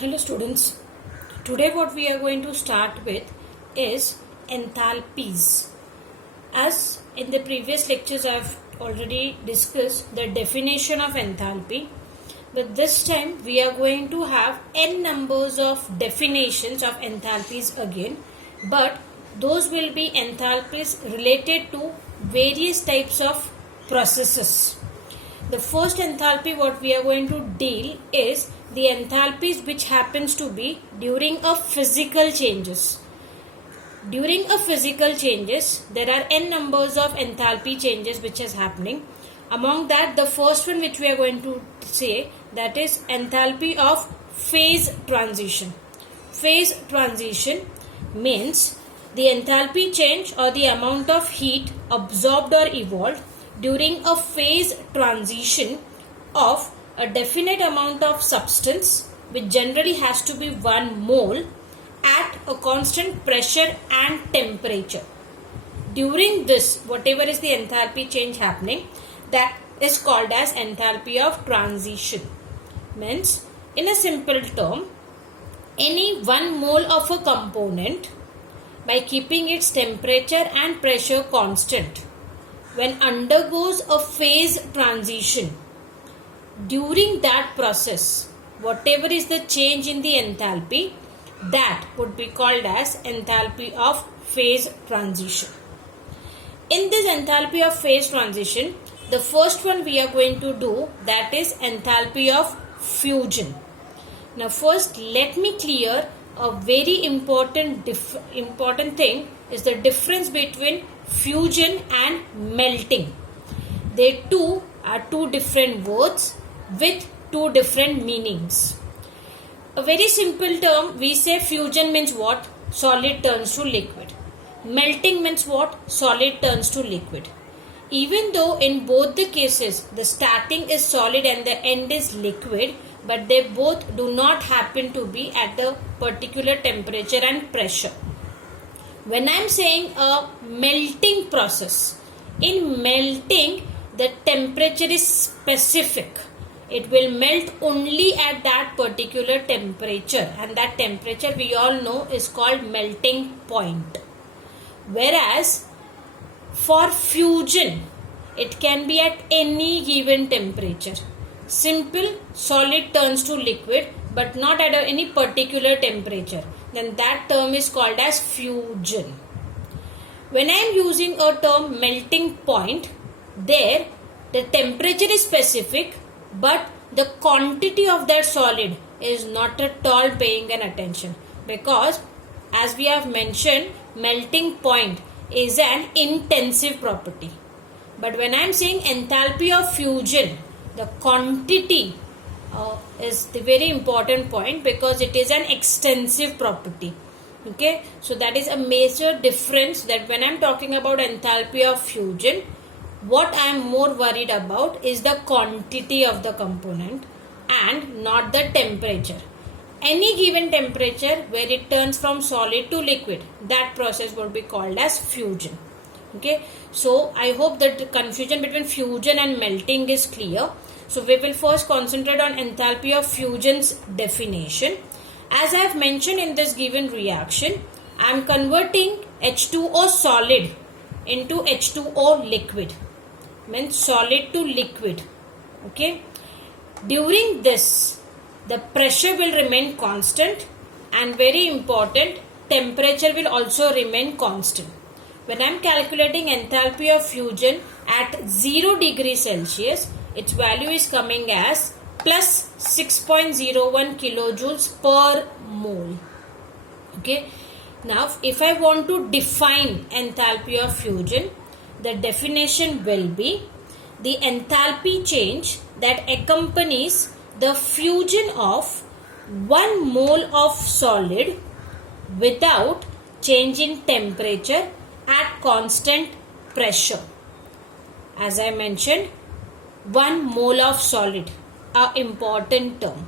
Hello students, today what we are going to start with is enthalpies. As in the previous lectures I have already discussed the definition of enthalpy, but this time we are going to have n numbers of definitions of enthalpies again, but those will be enthalpies related to various types of processes. The first enthalpy what we are going to deal is the enthalpies which happens to be during a physical changes. During a physical changes, there are n numbers of enthalpy changes which is happening. Among that, the first one which we are going to say, that is enthalpy of phase transition. Phase transition means the enthalpy change or the amount of heat absorbed or evolved during a phase transition of a definite amount of substance, which generally has to be 1 mole, at a constant pressure and temperature. During this, whatever is the enthalpy change happening, that is called as enthalpy of transition. Means, in a simple term, any 1 mole of a component, by keeping its temperature and pressure constant, when undergoes a phase transition, during that process, whatever is the change in the enthalpy, that would be called as enthalpy of phase transition. In this enthalpy of phase transition, the first one we are going to do, that is enthalpy of fusion. Now first let me clear a very important thing is the difference between fusion and melting. They two are two different words with two different meanings. A very simple term, we say fusion means what? Solid turns to liquid. Melting means what? Solid turns to liquid. Even though in both the cases the starting is solid and the end is liquid, but they both do not happen to be at a particular temperature and pressure. When I am saying a melting process, in melting the temperature is specific. It will melt only at that particular temperature, and that temperature we all know is called melting point. Whereas for fusion, it can be at any given temperature. Simple, solid turns to liquid, but not at any particular temperature. Then that term is called as fusion. When I am using a term melting point, there the temperature is specific, but the quantity of that solid is not at all paying an attention, because as we have mentioned, melting point is an intensive property. But when I am saying enthalpy of fusion, the quantity is the very important point, because it is an extensive property. Okay, so that is a major difference, that when I am talking about enthalpy of fusion, what I am more worried about is the quantity of the component and not the temperature. Any given temperature where it turns from solid to liquid, that process would be called as fusion. Okay, so I hope that the confusion between fusion and melting is clear. So we will first concentrate on enthalpy of fusion's definition. As I have mentioned, in this given reaction, I am converting H2O solid into H2O liquid. Means solid to liquid. Okay. During this, the pressure will remain constant, and very important, temperature will also remain constant. When I am calculating enthalpy of fusion at 0 degrees Celsius, its value is coming as plus 6.01 kilojoules per mole. Okay. Now, if I want to define enthalpy of fusion, the definition will be the enthalpy change that accompanies the fusion of 1 mole of solid without change in temperature at constant pressure. As I mentioned, 1 mole of solid, an important term,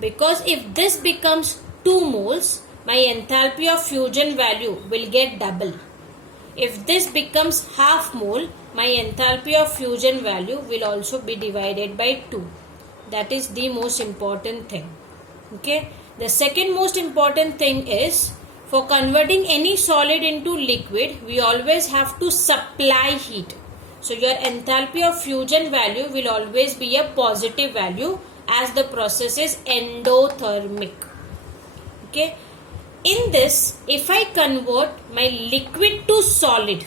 because if this becomes 2 moles, my enthalpy of fusion value will get double. If this becomes half mole, my enthalpy of fusion value will also be divided by 2. That is the most important thing. Okay. The second most important thing is, for converting any solid into liquid, we always have to supply heat. So your enthalpy of fusion value will always be a positive value as the process is endothermic. Okay. In this, if I convert my liquid to solid,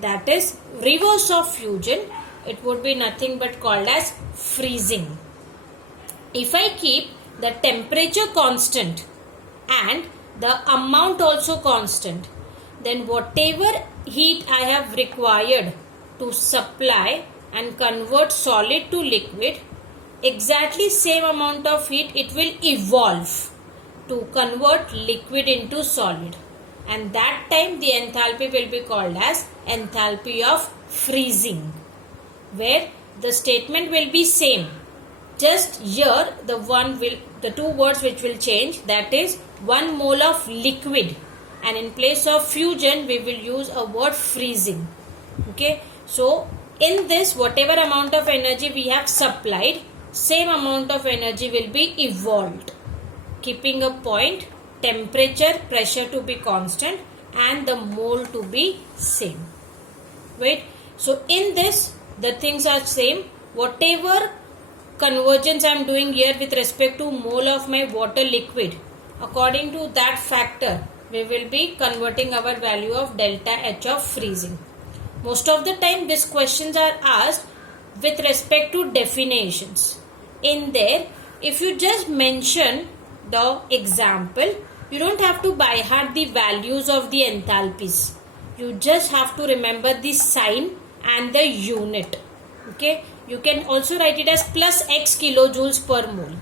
that is reverse of fusion, it would be nothing but called as freezing. If I keep the temperature constant and the amount also constant, then whatever heat I have required to supply and convert solid to liquid, exactly same amount of heat it will evolve to convert liquid into solid, and that time the enthalpy will be called as enthalpy of freezing, where the statement will be same, just here the two words which will change, that is 1 mole of liquid, and in place of fusion we will use a word freezing. Okay, so in this, whatever amount of energy we have supplied, same amount of energy will be evolved, keeping a point, temperature, pressure to be constant and the mole to be same. Right? So in this, the things are same. Whatever convergence I am doing here with respect to mole of my water liquid, according to that factor, we will be converting our value of delta H of freezing. Most of the time these questions are asked with respect to definitions. In there, if you just mention the example, you don't have to by heart the values of the enthalpies. You just have to remember the sign and the unit. Okay, you can also write it as plus X kilojoules per mole.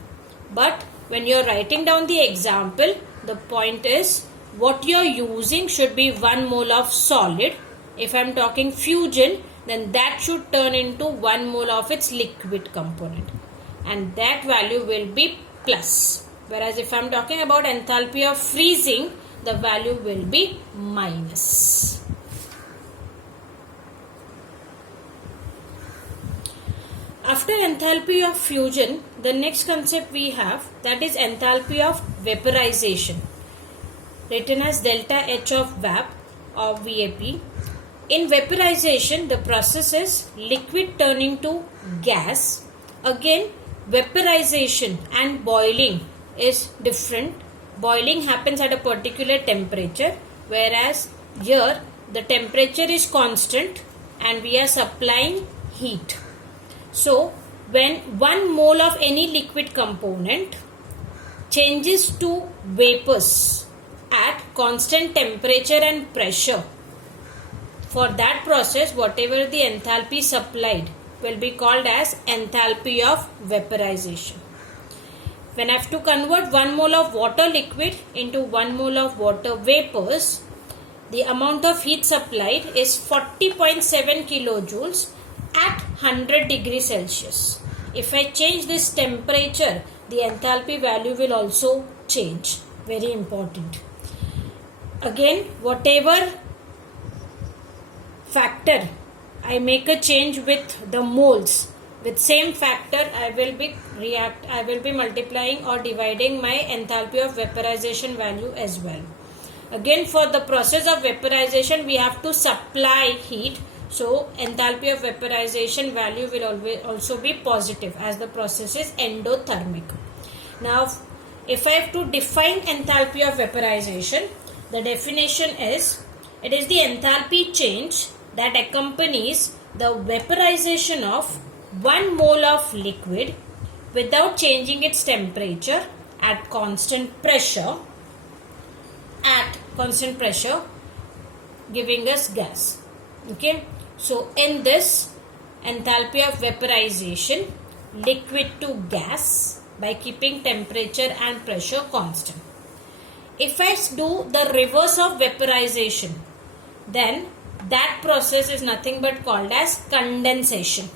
But when you are writing down the example, the point is what you are using should be 1 mole of solid. If I am talking fusion, then that should turn into 1 mole of its liquid component, and that value will be plus. Whereas if I am talking about enthalpy of freezing, the value will be minus. After enthalpy of fusion, the next concept we have, that is enthalpy of vaporization, written as delta H of VAP or VAP. In vaporization, the process is liquid turning to gas. Again, vaporization and boiling is different. Boiling happens at a particular temperature, whereas here the temperature is constant and we are supplying heat. So when 1 mole of any liquid component changes to vapors at constant temperature and pressure, for that process whatever the enthalpy supplied will be called as enthalpy of vaporization. When I have to convert 1 mole of water liquid into 1 mole of water vapors, the amount of heat supplied is 40.7 kilojoules at 100 degrees Celsius. If I change this temperature, the enthalpy value will also change. Very important. Again, whatever factor I make a change with the moles, with same factor I will be multiplying or dividing my enthalpy of vaporization value as well. Again, for the process of vaporization we have to supply heat, so enthalpy of vaporization value will always also be positive as the process is endothermic. Now if I have to define enthalpy of vaporization, the definition is, it is the enthalpy change that accompanies the vaporization of 1 mole of liquid without changing its temperature at constant pressure, giving us gas. Okay, so in this enthalpy of vaporization, liquid to gas by keeping temperature and pressure constant. If I do the reverse of vaporization, then that process is nothing but called as condensation.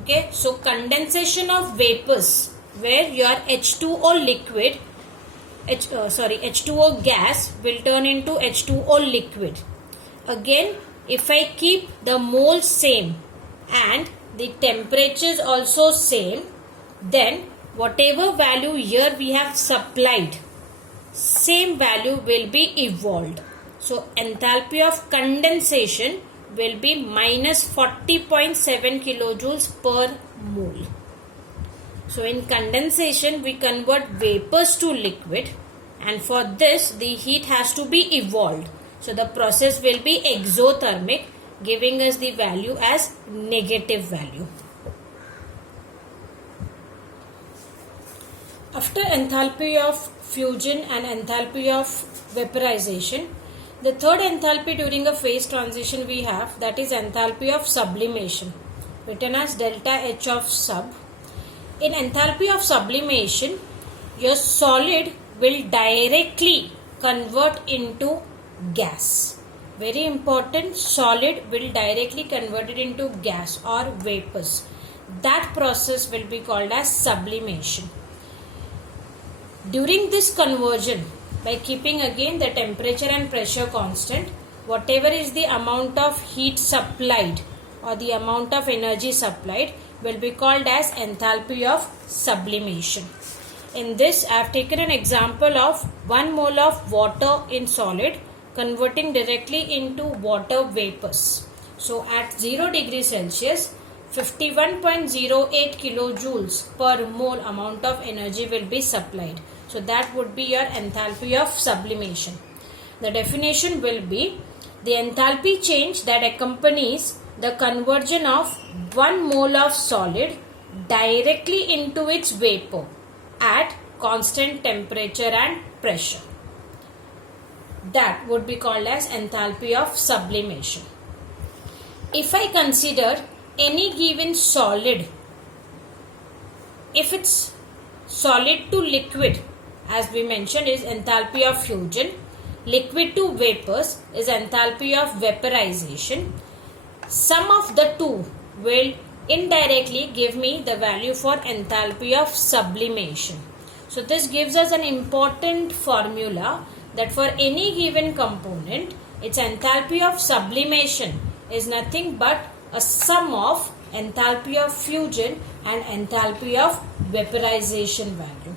Okay, so condensation of vapors, where your H2O liquid, H2O gas will turn into H2O liquid. Again, if I keep the moles same and the temperatures also same, then whatever value here we have supplied, same value will be evolved. So enthalpy of condensation will be minus 40.7 kilojoules per mole. So in condensation we convert vapors to liquid, and for this the heat has to be evolved. So the process will be exothermic, giving us the value as negative value. After enthalpy of fusion and enthalpy of vaporization, the third enthalpy during a phase transition we have, that is enthalpy of sublimation, written as delta H of sub. In enthalpy of sublimation, your solid will directly convert into gas. Very important, solid will directly convert it into gas or vapors. That process will be called as sublimation. During this conversion, by keeping again the temperature and pressure constant, whatever is the amount of heat supplied or the amount of energy supplied will be called as enthalpy of sublimation. In this, I have taken an example of 1 mole of water in solid converting directly into water vapors. So at 0 degrees Celsius, 51.08 kilojoules per mole amount of energy will be supplied. So that would be your enthalpy of sublimation. The definition will be the enthalpy change that accompanies the conversion of 1 mole of solid directly into its vapor at constant temperature and pressure. That would be called as enthalpy of sublimation. If I consider any given solid, if it's solid to liquid, as we mentioned, is enthalpy of fusion. Liquid to vapors is enthalpy of vaporization. Sum of the two will indirectly give me the value for enthalpy of sublimation. So this gives us an important formula that for any given component, its enthalpy of sublimation is nothing but a sum of enthalpy of fusion and enthalpy of vaporization value.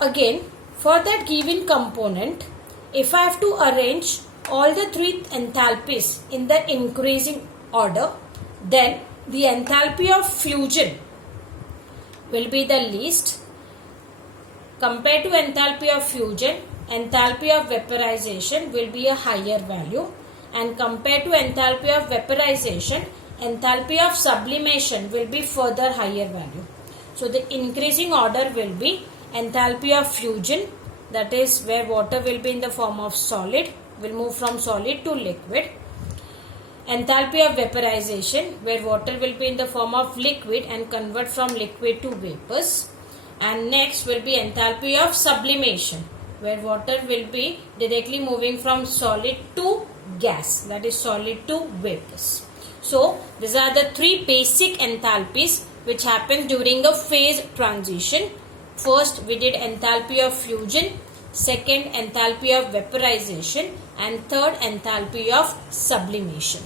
Again, for that given component, if I have to arrange all the three enthalpies in the increasing order, then the enthalpy of fusion will be the least. Compared to enthalpy of fusion, enthalpy of vaporization will be a higher value, and compared to enthalpy of vaporization, enthalpy of sublimation will be further higher value. So the increasing order will be enthalpy of fusion, that is where water will be in the form of solid, will move from solid to liquid. Enthalpy of vaporization, where water will be in the form of liquid and convert from liquid to vapors. And next will be enthalpy of sublimation, where water will be directly moving from solid to gas, that is solid to vapors. So these are the three basic enthalpies which happen during a phase transition. First we did enthalpy of fusion, second enthalpy of vaporization, and third enthalpy of sublimation.